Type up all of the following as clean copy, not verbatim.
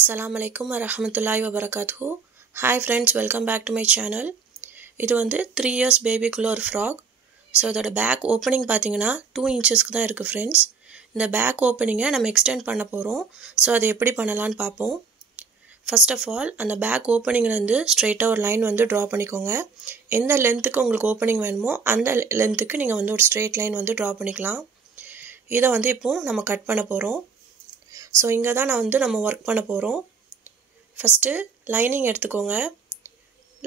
Assalamualaikum warahmatullahi wabarakatuh. Hi friends, welcome back to my channel. இது வந்து 3 years பேபிக்குள்ள ஒரு frog. So இதோட back opening பார்த்தீங்கன்னா 2 inchesக்கு தான் இருக்குது ஃப்ரெண்ட்ஸ். இந்த பேக் ஓப்பனிங்கை நம்ம எக்ஸ்டெண்ட் பண்ண போகிறோம். ஸோ அதை எப்படி பண்ணலான்னு பார்ப்போம். ஃபர்ஸ்ட் ஆஃப் ஆல் அந்த பேக் ஓப்பனிங்லேருந்து ஸ்ட்ரெயிட்டாக ஒரு லைன் வந்து ட்ரா பண்ணிக்கோங்க. எந்த லென்த்துக்கு உங்களுக்கு ஓப்பனிங் வேணுமோ அந்த லென்த்துக்கு நீங்கள் வந்து ஒரு ஸ்ட்ரெயிட் லைன் வந்து ட்ரா பண்ணிக்கலாம். இதை வந்து இப்போது நம்ம கட் பண்ண போகிறோம். ஸோ இங்கே தான் நம்ம ஒர்க் பண்ண போகிறோம். ஃபஸ்ட்டு லைனிங் எடுத்துக்கோங்க.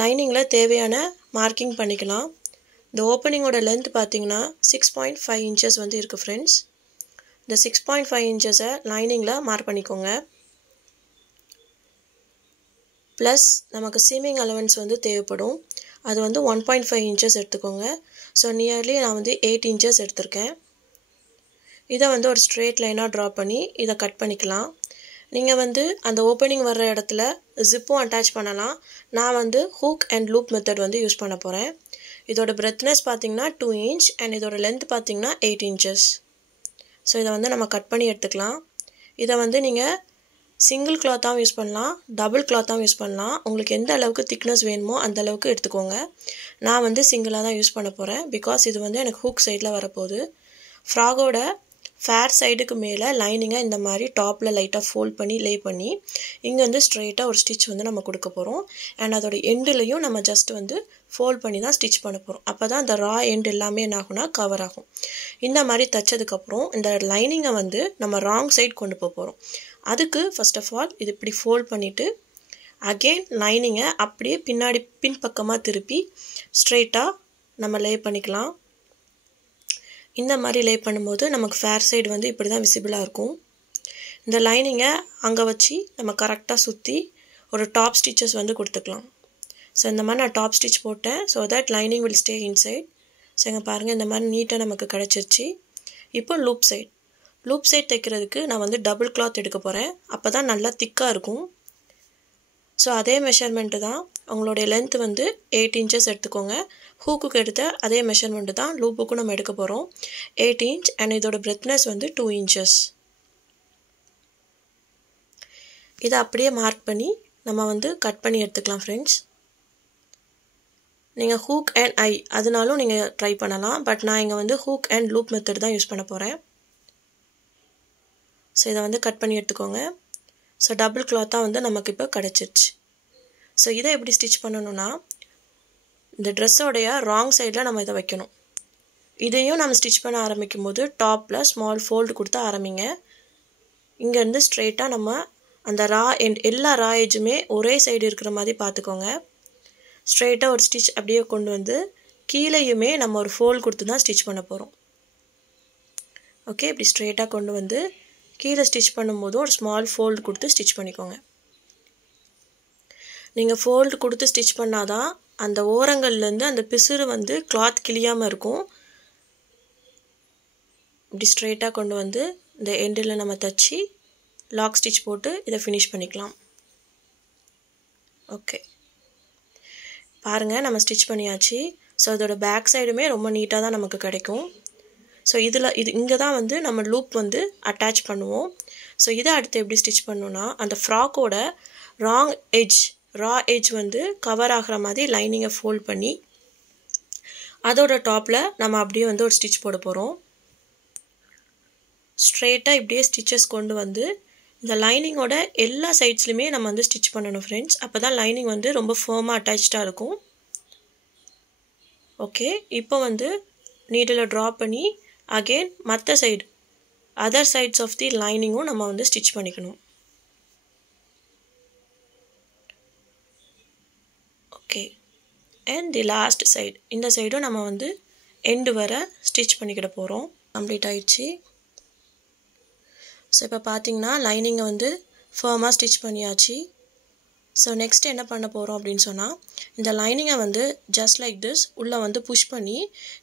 லைனிங்கில் தேவையான மார்க்கிங் பண்ணிக்கலாம். இந்த ஓப்பனிங்கோட லென்த் பார்த்தீங்கன்னா 6.5 inches வந்து இருக்குது ஃப்ரெண்ட்ஸ். இந்த 6.5 inchஸை லைனிங்கில் மார்க் பண்ணிக்கோங்க. ப்ளஸ் நமக்கு சீமிங் அலவன்ஸ் வந்து தேவைப்படும். அது வந்து 1.5 inches எடுத்துக்கோங்க. ஸோ நியர்லி நான் வந்து 8 inches எடுத்திருக்கேன். இதை வந்து ஒரு ஸ்ட்ரெயிட் லைனாக ட்ரா பண்ணி இதை கட் பண்ணிக்கலாம். நீங்கள் வந்து அந்த ஓப்பனிங் வர்ற இடத்துல ஜிப்பும் அட்டாச் பண்ணலாம். நான் வந்து ஹூக் அண்ட் லூப் மெத்தட் வந்து யூஸ் பண்ண போகிறேன். இதோட பிரெத்னஸ் பார்த்தீங்கன்னா 2 inch அண்ட் இதோட லென்த் பார்த்தீங்கன்னா 8 inches. ஸோ இதை வந்து நம்ம கட் பண்ணி எடுத்துக்கலாம். இதை வந்து நீங்கள் சிங்கிள் கிளாத்தாகவும் யூஸ் பண்ணலாம், டபுள் கிளாத்தாகவும் யூஸ் பண்ணலாம். உங்களுக்கு எந்த அளவுக்கு திக்னஸ் வேணுமோ அந்த அளவுக்கு எடுத்துக்கோங்க. நான் வந்து சிங்கிளாக தான் யூஸ் பண்ண போகிறேன். பிகாஸ் இது வந்து எனக்கு ஹூக் சைடில் வரப்போகுது. ஃப்ராகோட ஃபேர் சைடுக்கு மேலே லைனிங்கை இந்த மாதிரி டாப்பில் லைட்டாக ஃபோல்ட் பண்ணி லே பண்ணி இங்கே வந்து ஸ்ட்ரெயிட்டாக ஒரு ஸ்டிச் வந்து நம்ம கொடுக்க போகிறோம். அண்ட் அதோட எண்டுலையும் நம்ம ஜஸ்ட் வந்து ஃபோல்ட் பண்ணி தான் ஸ்டிச் பண்ண போகிறோம். அப்போ தான் அந்த ரா எண்ட் எல்லாமே என்ன ஆகும்னா கவர் ஆகும். இந்த மாதிரி தைச்சதுக்கப்புறம் இந்த லைனிங்கை வந்து நம்ம ராங் சைடு கொண்டு போக போகிறோம். அதுக்கு ஃபர்ஸ்ட் ஆஃப் ஆல் இது இப்படி ஃபோல்ட் பண்ணிவிட்டு அகெயின் லைனிங்கை அப்படியே பின்னாடி பின்பக்கமாக திருப்பி ஸ்ட்ரெயிட்டாக நம்ம லே பண்ணிக்கலாம். இந்த மாதிரி லே பண்ணும்போது நமக்கு ஃபேர் சைடு வந்து இப்படி தான் விசிபிளாக இருக்கும். இந்த லைனிங்கை அங்கே வச்சு நம்ம கரெக்டாக சுற்றி ஒரு டாப் ஸ்டிச்சஸ் வந்து கொடுத்துக்கலாம். ஸோ இந்த மாதிரி நான் டாப் ஸ்டிச் போட்டேன். So that lining will stay inside. So இங்கே பாருங்கள் இந்த மாதிரி நீட்டாக நமக்கு கிடச்சிருச்சு. இப்போ லூப் சைட் தைக்கிறதுக்கு நான் வந்து டபுள் கிளாத் எடுக்க போகிறேன். அப்போ தான் நல்லா திக்காக இருக்கும். ஸோ அதே மெஷர்மெண்ட்டு தான். உங்களுடைய லென்த் வந்து 8 inches எடுத்துக்கோங்க. ஹூக்குக்கு எடுத்த அதே மெஷர்மெண்ட்டு தான் லூப்புக்கும் நம்ம எடுக்க போகிறோம். 8 inch அண்ட் இதோட பிரெத்னஸ் வந்து 2 inches. இதை அப்படியே மார்க் பண்ணி நம்ம வந்து கட் பண்ணி எடுத்துக்கலாம் ஃப்ரெண்ட்ஸ். நீங்கள் ஹூக் அண்ட் ஐ அதனாலும் நீங்கள் ட்ரை பண்ணலாம். பட் நான் இங்கே வந்து ஹூக் அண்ட் லூப் மெத்தட் தான் யூஸ் பண்ண போகிறேன். ஸோ இதை வந்து கட் பண்ணி எடுத்துக்கோங்க. ஸோ டபுள் கிளாத்தாக வந்து நமக்கு இப்போ கிடச்சிருச்சு. ஸோ இதை எப்படி ஸ்டிச் பண்ணணும்னா இந்த ட்ரெஸ்ஸோடைய ராங் சைடில் நம்ம இதை வைக்கணும். இதையும் நம்ம ஸ்டிச் பண்ண ஆரம்பிக்கும் போது டாப்பில் ஸ்மால் ஃபோல்டு கொடுத்து ஆரம்பிங்க. இங்கேருந்து ஸ்ட்ரெயிட்டாக நம்ம அந்த ரா எண்ட் எல்லா ரா எஜ்ஜுமே ஒரே சைடு இருக்கிற மாதிரி பார்த்துக்கோங்க. ஸ்ட்ரெயிட்டாக ஒரு ஸ்டிச் அப்படியே கொண்டு வந்து கீழேயுமே நம்ம ஒரு ஃபோல்டு கொடுத்து தான் ஸ்டிச் பண்ண போகிறோம். ஓகே, இப்படி ஸ்ட்ரெயிட்டாக கொண்டு வந்து கீழே ஸ்டிச் பண்ணும்போது ஒரு ஸ்மால் ஃபோல்டு கொடுத்து ஸ்டிச் பண்ணிக்கோங்க. நீங்கள் ஃபோல்டு கொடுத்து ஸ்டிச் பண்ணாதான் அந்த ஓரங்கள்லேருந்து அந்த பிசுறு வந்து கிளாத் கிளியாமல் இருக்கும். இப்படி ஸ்ட்ரெயிட்டாக கொண்டு வந்து இந்த எண்டில் நம்ம தைச்சி லாக் ஸ்டிச் போட்டு இதை ஃபினிஷ் பண்ணிக்கலாம். ஓகே, பாருங்கள் நம்ம ஸ்டிச் பண்ணியாச்சு. ஸோ இதோட பேக் சைடுமே ரொம்ப நீட்டாக தான் நமக்கு கிடைக்கும். ஸோ இது இங்கே தான் வந்து நம்ம லூப் வந்து அட்டாச் பண்ணுவோம். ஸோ இதை அடுத்து எப்படி ஸ்டிச் பண்ணணும்னா அந்த ஃப்ராக்கோட ரா எட்ஜ் வந்து கவர் ஆகிற மாதிரி லைனிங்கை ஃபோல்ட் பண்ணி அதோட டாப்பில் நம்ம அப்படியே வந்து ஒரு ஸ்டிச் போட போகிறோம். ஸ்ட்ரெயிட்டாக இப்படியே ஸ்டிச்சஸ் கொண்டு வந்து இந்த லைனிங்கோட எல்லா சைட்ஸ்லையுமே நம்ம வந்து ஸ்டிச் பண்ணணும் ஃப்ரெண்ட்ஸ். அப்போ தான் லைனிங் வந்து ரொம்ப ஃபர்மாக அட்டாச்சாக இருக்கும். ஓகே, இப்போ வந்து நீடில் ட்ரா பண்ணி அகெயின் மற்ற side other sides of the லைனிங்கும் நம்ம வந்து ஸ்டிச் பண்ணிக்கணும். Okay, and the last side இந்த சைடும் நம்ம வந்து எண்டு வர ஸ்டிச் பண்ணிக்கிட போகிறோம். கம்ப்ளீட் ஆயிடுச்சு. ஸோ இப்போ பார்த்தீங்கன்னா லைனிங்கை வந்து ஃபர்மாக ஸ்டிச் பண்ணியாச்சு. ஸோ நெக்ஸ்ட் என்ன பண்ண போகிறோம் அப்படின்னு சொன்னால் இந்த லைனிங்கை வந்து ஜஸ்ட் லைக் திஸ் உள்ளே வந்து புஷ் பண்ணி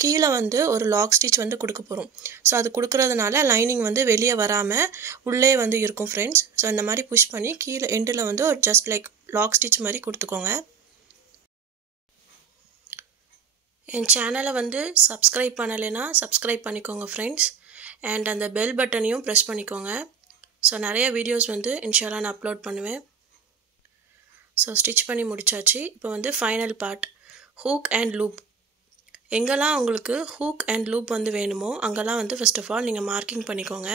கீழே வந்து ஒரு லாக் ஸ்டிச் வந்து கொடுக்க போகிறோம். ஸோ அது கொடுக்கறதுனால லைனிங் வந்து வெளியே வராமல் உள்ளே வந்து இருக்கும் ஃப்ரெண்ட்ஸ். ஸோ இந்த மாதிரி புஷ் பண்ணி கீழே எண்டில் வந்து ஒரு ஜஸ்ட் லைக் லாக் ஸ்டிச் மாதிரி கொடுத்துக்கோங்க. என் சேனலை வந்து சப்ஸ்கிரைப் பண்ணலைன்னா சப்ஸ்கிரைப் பண்ணிக்கோங்க ஃப்ரெண்ட்ஸ். அண்ட் அந்த பெல் பட்டனையும் ப்ரெஸ் பண்ணிக்கோங்க. ஸோ நிறைய வீடியோஸ் வந்து இன்ஷால்லா நான் அப்லோட் பண்ணுவேன். ஸோ ஸ்டிச் பண்ணி முடிச்சாச்சு. இப்போ வந்து final part, hook and loop. எங்கெல்லாம் உங்களுக்கு ஹூக் அண்ட் லூப் வந்து வேணுமோ அங்கெல்லாம் வந்து ஃபர்ஸ்ட் ஆஃப் ஆல் நீங்கள் மார்க்கிங் பண்ணிக்கோங்க.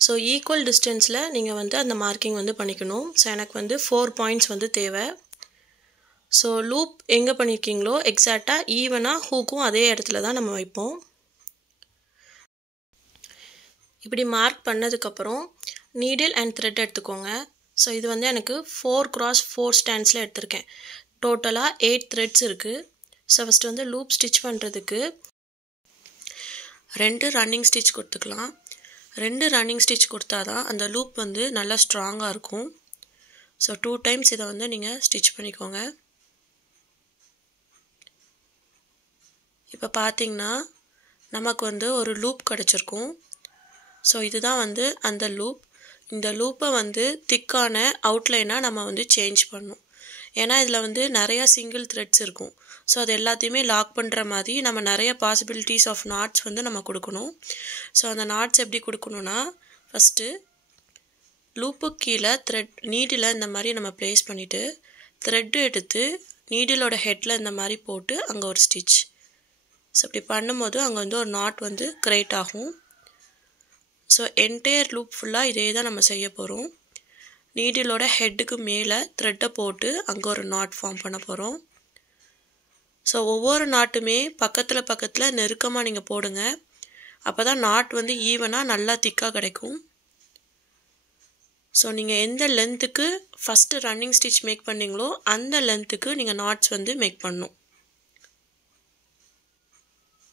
ஸோ ஈக்குவல் டிஸ்டன்ஸில் நீங்கள் வந்து அந்த மார்க்கிங் வந்து பண்ணிக்கணும். ஸோ எனக்கு வந்து 4 பாயிண்ட்ஸ் வந்து தேவை. ஸோ லூப் எங்கே பண்ணியிருக்கீங்களோ எக்ஸாக்டாக ஈவனாக ஹூக்கும் அதே இடத்துல தான் நம்ம வைப்போம். இப்படி மார்க் பண்ணதுக்கப்புறம் நீடில் அண்ட் த்ரெட் எடுத்துக்கோங்க. ஸோ இது வந்து எனக்கு 4x4 ஸ்டாண்ட்ஸில் எடுத்திருக்கேன். டோட்டலாக 8 த்ரெட்ஸ் இருக்குது. ஸோ ஃபஸ்ட்டு வந்து லூப் ஸ்டிச் பண்ணுறதுக்கு 2 ரன்னிங் ஸ்டிச் கொடுத்துக்கலாம். 2 ரன்னிங் ஸ்டிச் கொடுத்தா தான் அந்த லூப் வந்து நல்லா ஸ்ட்ராங்காக இருக்கும். ஸோ 2 டைம்ஸ் இதை வந்து நீங்கள் ஸ்டிச் பண்ணிக்கோங்க. இப்போ பார்த்தீங்கன்னா நமக்கு வந்து ஒரு லூப் கிடச்சிருக்கும். ஸோ இதுதான் வந்து அந்த லூப். இந்த லூப்பை வந்து திக்கான அவுட்லைனாக நம்ம வந்து சேஞ்ச் பண்ணணும். ஏன்னா இதில் வந்து நிறையா சிங்கிள் த்ரெட்ஸ் இருக்கும். ஸோ அது எல்லாத்தையுமே லாக் பண்ணுற மாதிரி நம்ம நிறைய பாசிபிலிட்டிஸ் ஆஃப் நாட்ஸ் வந்து நம்ம கொடுக்கணும். ஸோ அந்த நாட்ஸ் எப்படி கொடுக்கணுன்னா, ஃபஸ்ட்டு லூப்புக்கு கீழே த்ரெட் நீடில் இந்த மாதிரி நம்ம ப்ளேஸ் பண்ணிவிட்டு த்ரெட்டு எடுத்து நீடிலோட ஹெட்டில் இந்த மாதிரி போட்டு அங்கே ஒரு ஸ்டிச். ஸோ இப்படி பண்ணும்போது அங்கே வந்து ஒரு நாட் வந்து க்ரியேட் ஆகும். ஸோ என்டையர் லூப் ஃபுல்லாக இதே தான் நம்ம செய்ய போகிறோம். நீடிலோட ஹெட்டுக்கு மேலே த்ரெட்டை போட்டு அங்கே ஒரு நாட் ஃபார்ம் பண்ண போகிறோம். ஸோ ஒவ்வொரு நாட்டுமே பக்கத்தில் நெருக்கமாக நீங்கள் போடுங்க. அப்போ தான் நாட் வந்து ஈவனாக நல்லா திக்காக கிடைக்கும். ஸோ நீங்கள் எந்த லென்த்துக்கு ஃபஸ்ட்டு ரன்னிங் ஸ்டிச் மேக் பண்ணிங்களோ அந்த லென்த்துக்கு நீங்கள் நாட்ஸ் வந்து மேக் பண்ணணும்.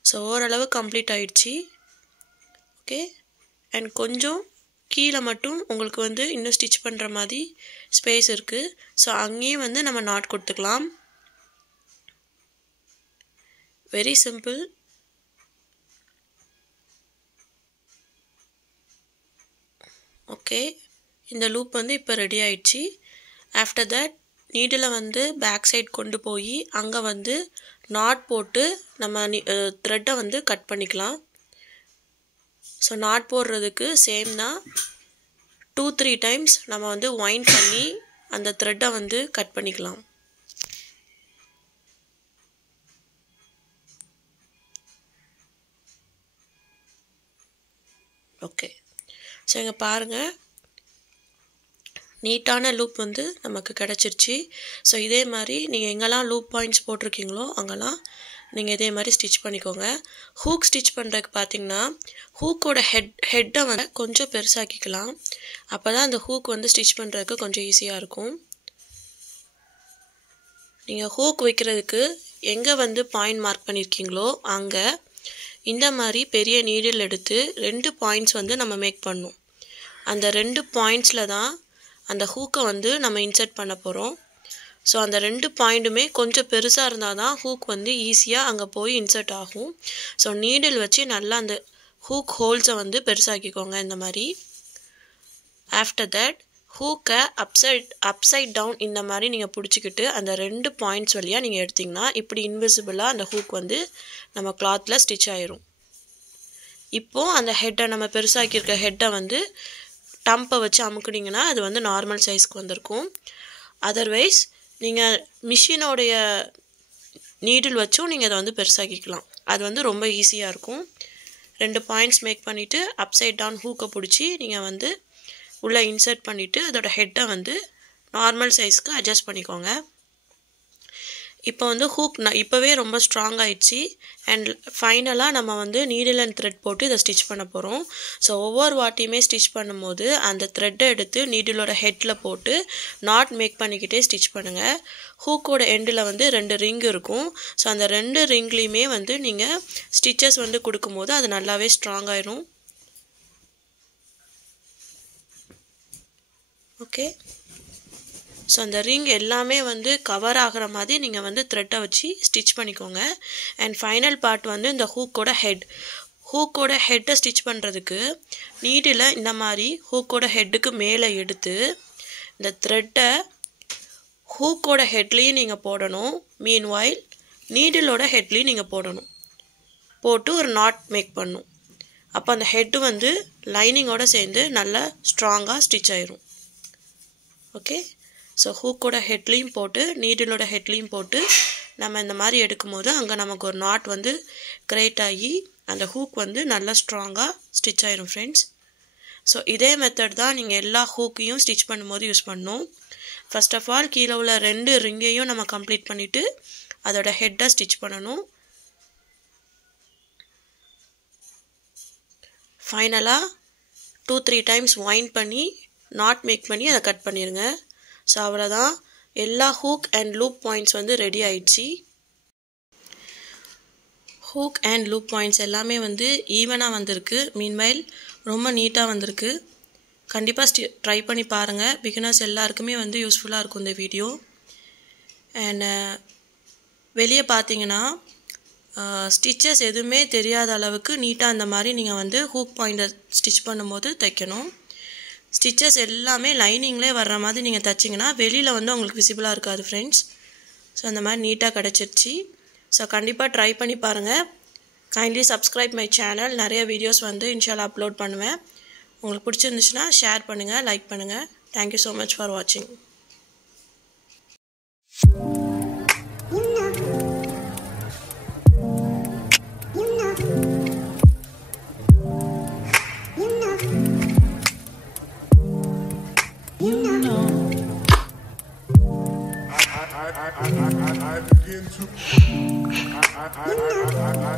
ஸோ ஓரளவு கம்ப்ளீட் ஆயிடுச்சு. ஓகே, அண்ட் கொஞ்சம் கீழே மட்டும் உங்களுக்கு வந்து இன்னும் ஸ்டிச் பண்ணுற மாதிரி ஸ்பேஸ் இருக்குது. ஸோ அங்கேயும் வந்து நம்ம நாட் கொடுத்துக்கலாம். Very simple. ஓகே, இந்த லூப் வந்து இப்போ ரெடி ஆயிடுச்சு. ஆஃப்டர் தட் நீடில் வந்து பேக் சைட் கொண்டு போய் அங்கே வந்து நாட் போட்டு நம்ம த்ரெட்டை வந்து கட் பண்ணிக்கலாம். ஸோ நாட் போடுறதுக்கு சேம் தான். 2-3 டைம்ஸ் நம்ம வந்து வைண்ட் பண்ணி அந்த த்ரெட்டை வந்து கட் பண்ணிக்கலாம். ஓகே, ஸோ இங்கே பாருங்கள், நீட்டான லூப் வந்து நமக்கு கிடச்சிருச்சு. ஸோ இதே மாதிரி நீங்கள் எங்கெல்லாம் லூப் பாயிண்ட்ஸ் போட்டிருக்கீங்களோ அங்கெல்லாம் நீங்கள் இதே மாதிரி ஸ்டிச் பண்ணிக்கோங்க. ஹூக் ஸ்டிச் பண்ணுறதுக்கு பார்த்தீங்கன்னா ஹூக்கோட ஹெட்டை வந்து கொஞ்சம் பெருசாக்கிக்கலாம். அப்போ தான் அந்த ஹூக் வந்து ஸ்டிச் பண்ணுறதுக்கு கொஞ்சம் ஈஸியாக இருக்கும். நீங்கள் ஹூக் வைக்கிறதுக்கு எங்கே வந்து பாயிண்ட் மார்க் பண்ணியிருக்கீங்களோ அங்கே இந்த மாதிரி பெரிய நீடில் எடுத்து 2 பாயிண்ட்ஸ் வந்து நம்ம மேக் பண்ணணும். அந்த 2 பாயிண்ட்ஸில் தான் அந்த ஹூக்கை வந்து நம்ம இன்சர்ட் பண்ண போகிறோம். ஸோ அந்த 2 பாயிண்ட்டுமே கொஞ்சம் பெருசாக இருந்தால் தான் ஹூக் வந்து ஈஸியாக அங்கே போய் இன்சர்ட் ஆகும். ஸோ நீடில் வச்சு நல்லா அந்த ஹூக் ஹோல்ஸை வந்து பெருசாக்கிக்கோங்க இந்த மாதிரி. ஆஃப்டர் தட் ஹூக்கை அப்சைட் டவுன் இந்த மாதிரி நீங்கள் பிடிச்சிக்கிட்டு அந்த 2 பாயிண்ட்ஸ் வழியாக நீங்கள் எடுத்திங்கன்னா இப்படி இன்விசிபிளாக அந்த ஹூக் வந்து நம்ம கிளாத்தில் ஸ்டிச் ஆயிரும். இப்போது அந்த ஹெட்டை நம்ம பெருசாக்கியிருக்க ஹெட்டை வந்து டம்பை வச்சு அமுக்குனிங்கன்னா அது வந்து நார்மல் சைஸ்க்கு வந்திருக்கும். அதர்வைஸ் நீங்கள் மிஷினோடைய நீடில் வச்சும் நீங்கள் அதை வந்து பெருசாக்கிக்கலாம். அது வந்து ரொம்ப ஈஸியாக இருக்கும். 2 பாயிண்ட்ஸ் மேக் பண்ணிவிட்டு அப்சைட் டவுன் ஹூக்கை பிடிச்சி நீங்கள் வந்து உள்ளே இன்சர்ட் பண்ணிவிட்டு அதோட ஹெட்டை வந்து நார்மல் சைஸ்க்கு அட்ஜஸ்ட் பண்ணிக்கோங்க. இப்போ வந்து ஹூக் இப்போவே ரொம்ப ஸ்ட்ராங் ஆயிடுச்சு. அண்ட் ஃபைனலாக நம்ம வந்து நீடில் அண்ட் த்ரெட் போட்டு இதை ஸ்டிச் பண்ண போகிறோம். ஸோ ஒவ்வொரு வாட்டியுமே ஸ்டிச் பண்ணும்போது அந்த த்ரெட்டை எடுத்து நீடிலோட ஹெட்டில் போட்டு நாட் மேக் பண்ணிக்கிட்டே ஸ்டிச் பண்ணுங்கள். ஹூக்கோட எண்டில் வந்து 2 ரிங் இருக்கும். ஸோ அந்த 2 ரிங்லேயுமே வந்து நீங்கள் ஸ்டிச்சஸ் வந்து கொடுக்கும்போது அது நல்லாவே ஸ்ட்ராங் ஆயிரும். ஓகே, ஸோ அந்த ரிங் எல்லாமே வந்து கவர் ஆகிற மாதிரி நீங்கள் வந்து த்ரெட்டை வச்சு ஸ்டிச் பண்ணிக்கோங்க. அண்ட் ஃபைனல் பார்ட் வந்து இந்த ஹூக்கோட ஹெட்டை ஸ்டிச் பண்ணுறதுக்கு நீடில் இந்த மாதிரி ஹூக்கோட ஹெட்டுக்கு மேலே எடுத்து இந்த த்ரெட்டை ஹூக்கோட ஹெட்லேயும் நீங்கள் போடணும். மீன்வைல் நீடிலோட ஹெட்லேயும் நீங்கள் போடணும். போட்டு ஒரு நாட் மேக் பண்ணணும். அப்போ அந்த ஹெட்டு வந்து லைனிங்கோடு சேர்ந்து நல்லா ஸ்ட்ராங்காக ஸ்டிச் ஆயிரும். ஓகே, ஸோ ஹூக்கோட ஹெட்லேயும் போட்டு நீடிலோட ஹெட்லேயும் போட்டு நம்ம இந்த மாதிரி எடுக்கும்போது அங்கே நமக்கு ஒரு நாட் வந்து கிரியேட் ஆகி அந்த ஹூக் வந்து நல்லா ஸ்ட்ராங்காக ஸ்டிச் ஆயிரும் ஃப்ரெண்ட்ஸ். ஸோ இதே மெத்தட் தான் நீங்கள் எல்லா ஹூக்கையும் ஸ்டிச் பண்ணும்போது யூஸ் பண்ணணும். ஃபர்ஸ்ட் ஆஃப் ஆல் கீழே உள்ள 2 ரிங்கையும் நம்ம கம்ப்ளீட் பண்ணிவிட்டு அதோட ஹெட்டை ஸ்டிச் பண்ணணும். ஃபைனலாக 2-3 டைம்ஸ் வைண்ட் பண்ணி நாட் மேக் பண்ணி அதை கட் பண்ணிடுங்க. ஸோ அவ்வளோதான், எல்லா ஹூக் அண்ட் லூப் பாயிண்ட்ஸ் வந்து ரெடி ஆயிடுச்சு. ஹூக் அண்ட் லூப் பாயிண்ட்ஸ் எல்லாமே வந்து ஈவனாக வந்திருக்கு. மீன்வைல் ரொம்ப நீட்டாக வந்திருக்கு. கண்டிப்பாக ட்ரை பண்ணி பாருங்கள். பிகினர்ஸ் எல்லாருக்குமே வந்து யூஸ்ஃபுல்லாக இருக்கும் இந்த வீடியோ. அண்ட் வெளியே பார்த்தீங்கன்னா ஸ்டிச்சஸ் எதுவுமே தெரியாத அளவுக்கு நீட்டாக அந்த மாதிரி நீங்கள் வந்து ஹூக் பாயிண்டை ஸ்டிச் பண்ணும்போது தைக்கணும். ஸ்டிச்சஸ் எல்லாமே லைனிங்லேயே வர்ற மாதிரி நீங்கள் தைச்சிங்கன்னா வெளியில் வந்து உங்களுக்கு விசிபிளாக இருக்காது ஃப்ரெண்ட்ஸ். ஸோ அந்த மாதிரி நீட்டாக கிடச்சிருச்சு. ஸோ கண்டிப்பாக ட்ரை பண்ணி பாருங்கள். Kindly subscribe my channel. நிறைய வீடியோஸ் வந்து இன்ஷால்லா அப்லோட் பண்ணுவேன். உங்களுக்கு பிடிச்சிருந்துச்சுன்னா ஷேர் பண்ணுங்கள், லைக் பண்ணுங்கள். தேங்க்யூ ஸோ மச் ஃபார் வாட்சிங்.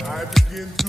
I begin to